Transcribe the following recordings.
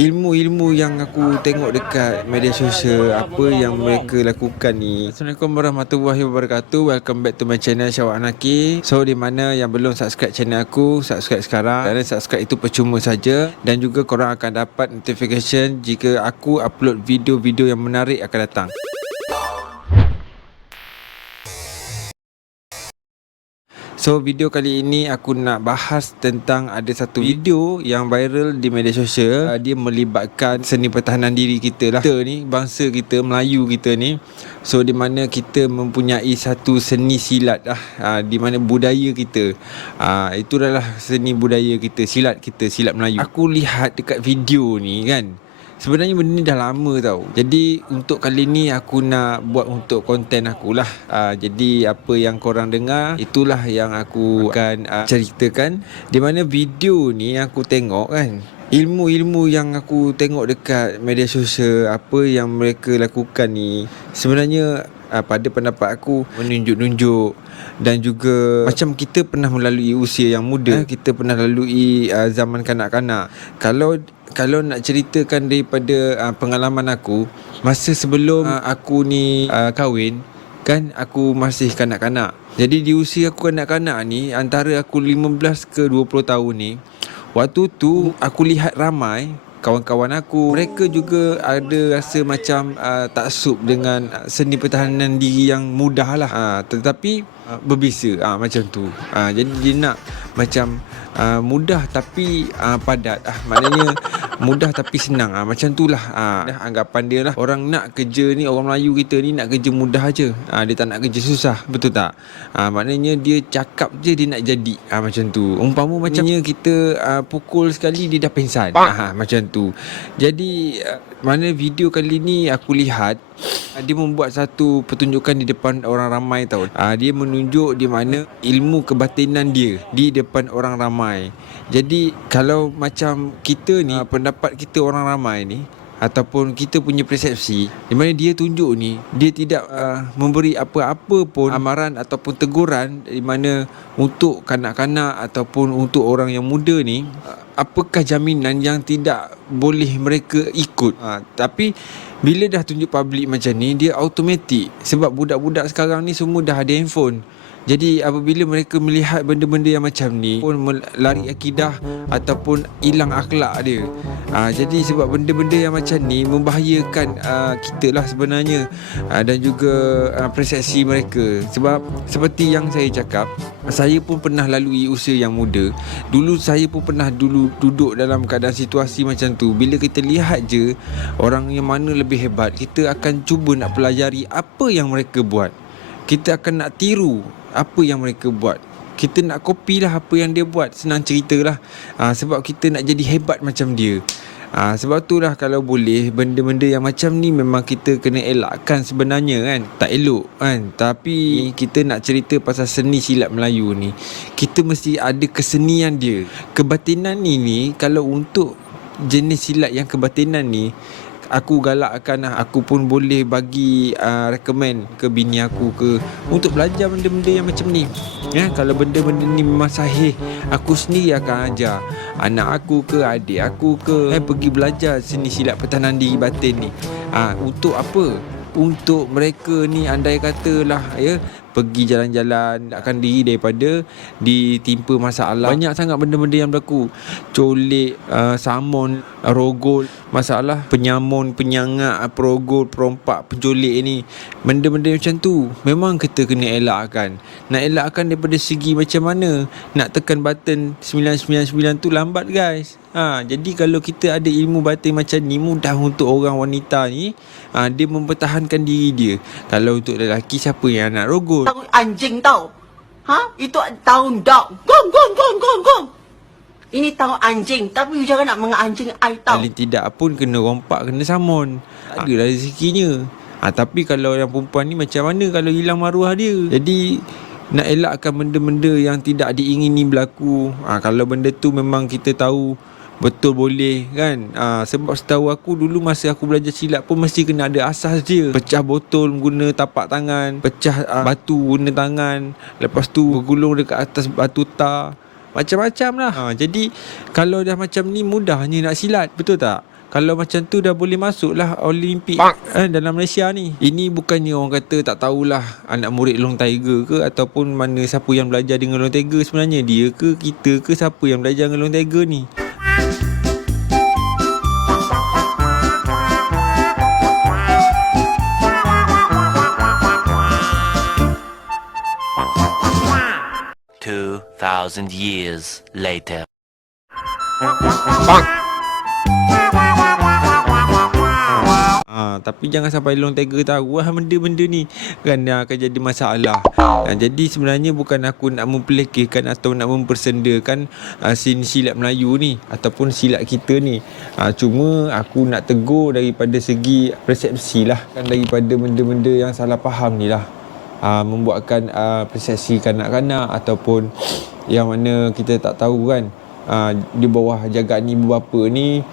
ilmu-ilmu yang aku tengok dekat media sosial, apa yang mereka lakukan ni. Assalamualaikum warahmatullahi wabarakatuh. Welcome back to my channel Syawak Anaki. So di mana yang belum subscribe channel aku, subscribe sekarang. Kerana subscribe itu percuma saja, dan juga korang akan dapat notification jika aku upload video-video yang menarik akan datang. So video kali ini aku nak bahas tentang ada satu video yang viral di media sosial. Dia melibatkan seni pertahanan diri kita lah. Kita ni, bangsa kita, Melayu kita ni. So di mana kita mempunyai satu seni silat lah, di mana budaya kita, itu adalah seni budaya kita, silat kita, silat Melayu. Aku lihat dekat video ni kan, sebenarnya benda ni dah lama tau. Jadi untuk kali ni aku nak buat untuk konten akulah. Jadi apa yang korang dengar, itulah yang aku akan ceritakan. Di mana video ni aku tengok kan, ilmu-ilmu yang aku tengok dekat media sosial, apa yang mereka lakukan ni, sebenarnya pada pendapat aku menunjuk-nunjuk. Dan juga macam kita pernah melalui usia yang muda, kita pernah lalui zaman kanak-kanak. Kalau nak ceritakan daripada pengalaman aku, masa sebelum aku ni kahwin kan, aku masih kanak-kanak. Jadi di usia aku kanak-kanak ni, antara aku 15 ke 20 tahun ni, waktu tu aku lihat ramai kawan-kawan aku, mereka juga ada rasa macam taksub dengan seni pertahanan diri yang mudah lah, tetapi berbeza macam tu. Jadi dia nak macam mudah tapi padat, maknanya mudah tapi senang, macam tu lah. Dah anggapan dia lah, orang nak kerja ni, orang Melayu kita ni nak kerja mudah aje, dia tak nak kerja susah, betul tak? Maknanya dia cakap je dia nak jadi, macam tu. Umpama macamnya kita pukul sekali dia dah pingsan, macam tu. Jadi mana video kali ni aku lihat, dia membuat satu pertunjukan di depan orang ramai tau. Dia menunjuk di mana ilmu kebatinan dia di depan orang ramai. Jadi kalau macam kita ni, pendapat kita orang ramai ni, ataupun kita punya persepsi, di mana dia tunjuk ni, dia tidak memberi apa-apa pun amaran ataupun teguran, di mana untuk kanak-kanak ataupun untuk orang yang muda ni, apakah jaminan yang tidak boleh mereka ikut. Tapi bila dah tunjuk public macam ni, dia automatik. Sebab budak-budak sekarang ni semua dah ada handphone. Jadi apabila mereka melihat benda-benda yang macam ni, pun lari akidah ataupun hilang akhlak dia. Jadi sebab benda-benda yang macam ni membahayakan kita lah sebenarnya, dan juga persepsi mereka. Sebab seperti yang saya cakap, saya pun pernah lalui usia yang muda. Dulu saya pun pernah duduk dalam keadaan situasi macam tu. Bila kita lihat je orang yang mana lebih hebat, kita akan cuba nak pelajari apa yang mereka buat. Kita akan nak tiru apa yang mereka buat. Kita nak copy lah apa yang dia buat. Senang cerita lah. Sebab kita nak jadi hebat macam dia. Sebab tu lah, kalau boleh, benda-benda yang macam ni memang kita kena elakkan sebenarnya kan. Tak elok kan. Tapi kita nak cerita pasal seni silat Melayu ni, kita mesti ada kesenian dia. Kebatinan ni kalau untuk jenis silat yang kebatinan ni, aku galakkan lah, aku pun boleh bagi recommend ke bini aku ke untuk belajar benda-benda yang macam ni. Kalau benda-benda ni memang sahih, aku sendiri akan ajar anak aku ke adik aku ke pergi belajar seni silat pertahanan diri batin ni. Untuk apa? Untuk mereka ni, andai katalah pergi jalan-jalan, nakkan diri daripada ditimpa masalah. Banyak sangat benda-benda yang berlaku. Colik, samon, rogol, masalah penyamun, penyangak, perogol, perompak, pencolik ni. Benda-benda macam tu memang kita kena elakkan. Nak elakkan daripada segi macam mana? Nak tekan button 999 tu lambat guys. Jadi kalau kita ada ilmu batin macam ni, mudah untuk orang wanita ni dia mempertahankan diri dia. Kalau untuk lelaki, siapa yang nak rogol? Tahu anjing tau. Itu tahu dog. Gong gong gong gong gong. Ini tahu anjing, tapi jangan nak menganjing ai tau. Paling tidak pun kena rompak, kena samon. Adalah rezekinya. Tapi kalau yang perempuan ni macam mana kalau hilang maruah dia? Jadi nak elakkan benda-benda yang tidak diingini berlaku. Kalau benda tu memang kita tahu betul boleh kan. Sebab setahu aku dulu masa aku belajar silat pun mesti kena ada asas dia. Pecah botol guna tapak tangan, pecah batu guna tangan, lepas tu bergulung dekat atas batu tar, macam-macam lah. Jadi kalau dah macam ni, mudahnya nak silat, betul tak? Kalau macam tu dah boleh masuk lah Olimpik dalam Malaysia ni. Ini bukannya orang kata tak tahulah anak murid Long Tiger ke, ataupun mana siapa yang belajar dengan Long Tiger sebenarnya, dia ke, kita ke, siapa yang belajar dengan Long Tiger ni. Thousand years later. Tapi jangan sampai Long Tiger tahu benda-benda ni kan, akan jadi masalah. Jadi sebenarnya bukan aku nak mempelekehkan atau nak mempersendakan scene silat Melayu ni ataupun silat kita ni. Cuma aku nak tegur daripada segi persepsi lah, kan, daripada benda-benda yang salah faham ni lah. Membuatkan persepsi kanak-kanak ataupun yang mana kita tak tahu kan, di bawah jagaan ibu bapa ni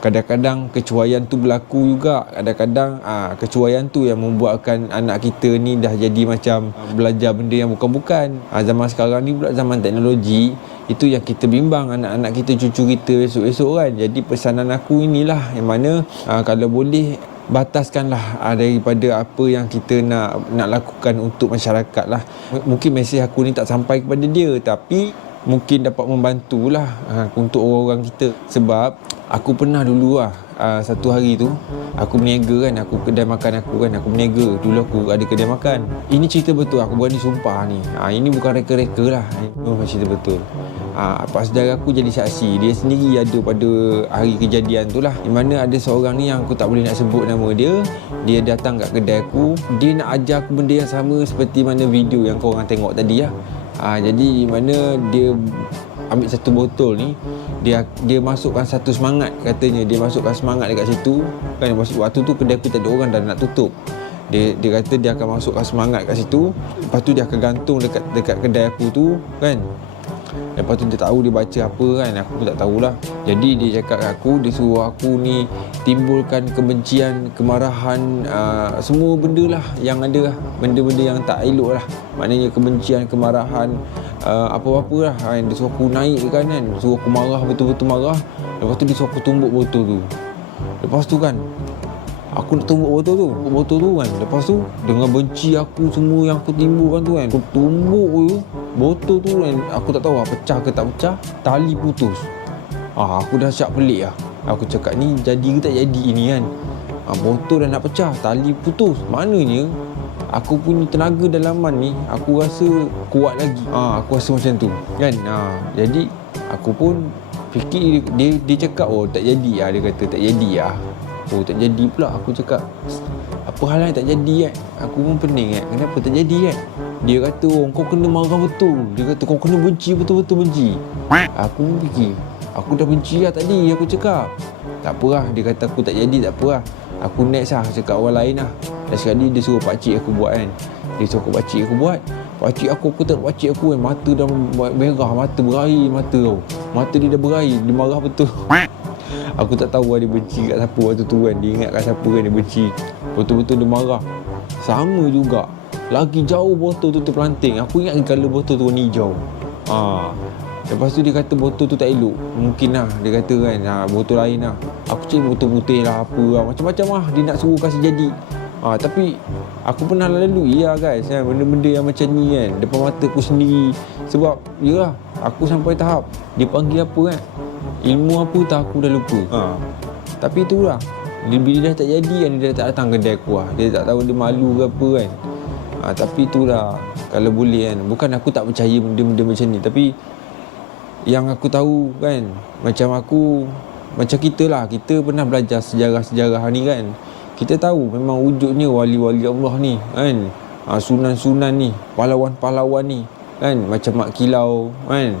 kadang-kadang kecuaian tu berlaku juga. Kadang-kadang kecuaian tu yang membuatkan anak kita ni dah jadi macam belajar benda yang bukan-bukan. Zaman sekarang ni pula zaman teknologi, itu yang kita bimbang anak-anak kita, cucu kita esok-esok kan. Jadi pesanan aku inilah yang mana kalau boleh bataskanlah daripada apa yang kita nak lakukan untuk masyarakat lah. Mungkin mesej aku ni tak sampai kepada dia, tapi mungkin dapat membantulah untuk orang-orang kita. Sebab aku pernah dulu satu hari tu aku berniaga kan, aku kedai makan aku kan, aku berniaga. Dulu aku ada kedai makan. Ini cerita betul, aku berani sumpah ni. Ini bukan reka-reka lah, ini cerita betul. Pak saudara aku jadi saksi. Dia sendiri ada pada hari kejadian tu lah, di mana ada seorang ni yang aku tak boleh nak sebut nama dia. Dia datang kat kedai aku, dia nak ajar aku benda yang sama seperti mana video yang korang tengok tadi lah. Jadi di mana dia ambil satu botol ni, dia masukkan satu semangat, katanya dia masukkan semangat dekat situ kan. Waktu tu kedai aku tak ada orang, dah nak tutup. Dia kata dia akan masukkan semangat kat situ, lepas tu dia akan gantung dekat kedai aku tu kan. Lepas tu dia tahu dia baca apa kan, aku pun tak tahulah. Jadi dia cakap kat aku, dia suruh aku ni timbulkan kebencian, kemarahan, semua benda lah yang ada lah, benda-benda yang tak elok lah. Maknanya kebencian, kemarahan, apa-apa lah kan. Dia suruh aku naik kan, suruh aku marah, betul-betul marah. Lepas tu dia suruh aku tumbuk botol tu. Lepas tu kan aku nak tumbuk botol tu kan. Lepas tu dengan benci aku semua yang aku timbulkan tu kan, aku tumbuk tu botol tu kan. Aku tak tahu pecah ke tak pecah, tali putus. Aku dah syak pelik lah. Aku cakap ni jadi ke tak jadi ni kan. Botol dah nak pecah, tali putus. Maknanya aku punya tenaga dalaman ni aku rasa kuat lagi. Aku rasa macam tu kan. Jadi aku pun fikir dia cakap tak jadi lah. Dia kata tak jadi lah. Tak jadi pula. Aku cakap apa hal yang tak jadi kan. Aku pun pening kan, kenapa tak jadi kan. Dia kata kau kena marah betul. Dia kata kau kena benci, betul-betul benci. Aku pun fikir aku dah benci lah tadi. Aku cakap tak apa lah. Dia kata aku tak jadi, tak apa lah. Aku next lah, cakap orang lain lah. Dan sekali dia suruh pakcik aku buat kan. Dia suruh pakcik aku buat. Pakcik aku tengok pakcik aku kan, mata dah merah, mata berair, mata dia dah berair. Dia marah betul. Aku tak tahu dia benci kat siapa waktu tu kan. Dia ingat kat siapa kan dia benci. Betul-betul dia marah. Sama juga, lagi jauh botol tu terpelanting. Aku ingat kalau botol tu warna hijau. Lepas tu dia kata botol tu tak elok. Mungkin lah dia kata kan, botol lain lah. Aku cakap botol putih lah, apa lah, macam-macam lah dia nak suruh kasi jadi. Tapi aku pernah lalui lah guys kan, benda-benda yang macam ni kan, depan mata aku sendiri. Sebab yalah, aku sampai tahap dia panggil apa kan, ilmu apa tak aku dah lupa. Tapi itulah, bila dah tak jadi kan, dia dah tak datang kedai aku lah. Dia tak tahu dia malu ke apa kan. Tapi itulah, kalau boleh kan, bukan aku tak percaya benda-benda macam ni, tapi yang aku tahu kan, macam kita lah, kita pernah belajar sejarah-sejarah ni kan. Kita tahu memang wujudnya wali-wali Allah ni kan, sunan-sunan ni, pahlawan-pahlawan ni kan, macam Mak Kilau kan,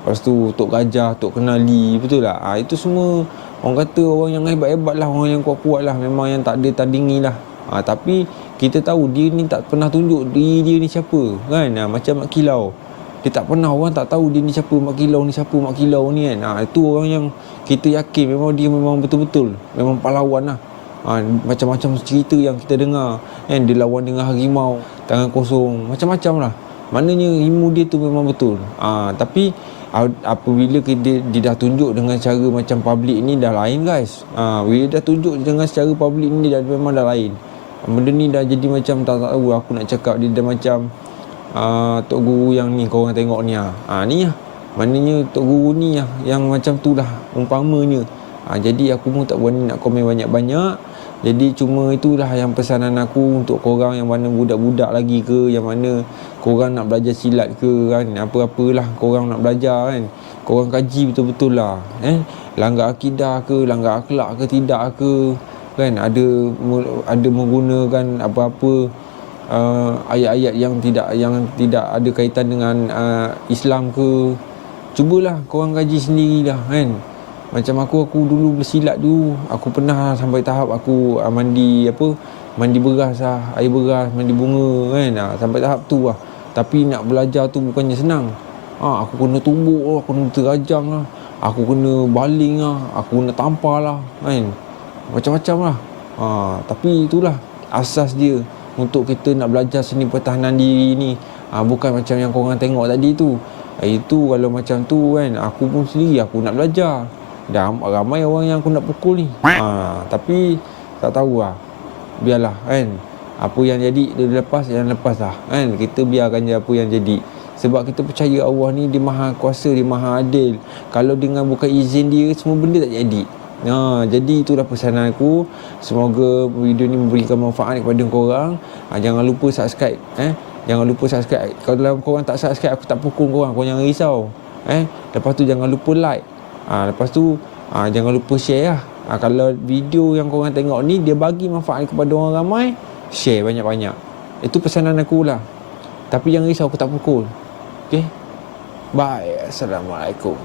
lepas tu Tok Gajah, Tok Kenali, betul tak? Itu semua orang kata orang yang hebat-hebat lah, orang yang kuat-kuat lah, memang yang tak ada tandingi lah. Tapi kita tahu dia ni tak pernah tunjuk diri dia ni siapa kan. Macam Mak Kilau, dia tak pernah, orang tak tahu dia ni siapa, Mak Kilau ni siapa, Mak Kilau ni kan. Itu orang yang kita yakin memang dia memang betul-betul memang pahlawan lah. Macam-macam cerita yang kita dengar kan, dia lawan dengan harimau tangan kosong, macam-macam lah. maknanya ilmu dia tu memang betul. Tapi apabila dia dah tunjuk dengan cara macam public ni dah lain guys. Bila dah tunjuk dengan secara public ni memang dah lain. Benda ni dah jadi macam tak tahu aku nak cakap, dia dah macam Tok Guru yang ni korang tengok ni ni lah. Maknanya Tok Guru ni yang macam tu lah umpamanya. Jadi aku pun tak berani nak komen banyak-banyak. Jadi cuma itulah yang pesanan aku untuk korang yang mana budak-budak lagi ke, yang mana korang nak belajar silat ke kan, apa-apalah korang nak belajar kan, korang kaji betul-betul lah. Langgar akidah ke, langgar akhlak ke tidak ke kan, ada menggunakan apa-apa ayat-ayat yang tidak ada kaitan dengan Islam ke. Cubalah korang kaji sendirilah kan. Macam aku dulu bersilat dulu, aku pernah sampai tahap aku mandi beras air beras, mandi bunga kan, sampai tahap tu lah. Tapi nak belajar tu bukannya senang. Aku kena tumbuk, aku kena terajang lah, aku kena baling lah, aku kena tampar lah kan, macam-macam lah. Tapi itulah asas dia untuk kita nak belajar seni pertahanan diri ni. Bukan macam yang korang tengok tadi tu. Itu kalau macam tu kan, aku pun sendiri aku nak belajar. Dah ramai orang yang aku nak pukul ni. Tapi tak tahu lah. Biarlah kan. Apa yang jadi dia lepas lah kan. Kita biarkan je apa yang jadi. Sebab kita percaya Allah ni dia maha kuasa, dia maha adil. Kalau dengan bukan izin dia, semua benda tak jadi. Jadi itulah pesanan aku. Semoga video ni memberikan manfaat kepada korang. Jangan lupa subscribe. Jangan lupa subscribe. Kalau korang tak subscribe, aku tak pukul korang. Korang jangan risau. Lepas tu jangan lupa like. Lepas tu jangan lupa share lah. Kalau video yang korang tengok ni dia bagi manfaat kepada orang ramai, share banyak-banyak. Itu pesanan aku lah. Tapi jangan risau, aku tak pukul. Okay. Bye. Assalamualaikum.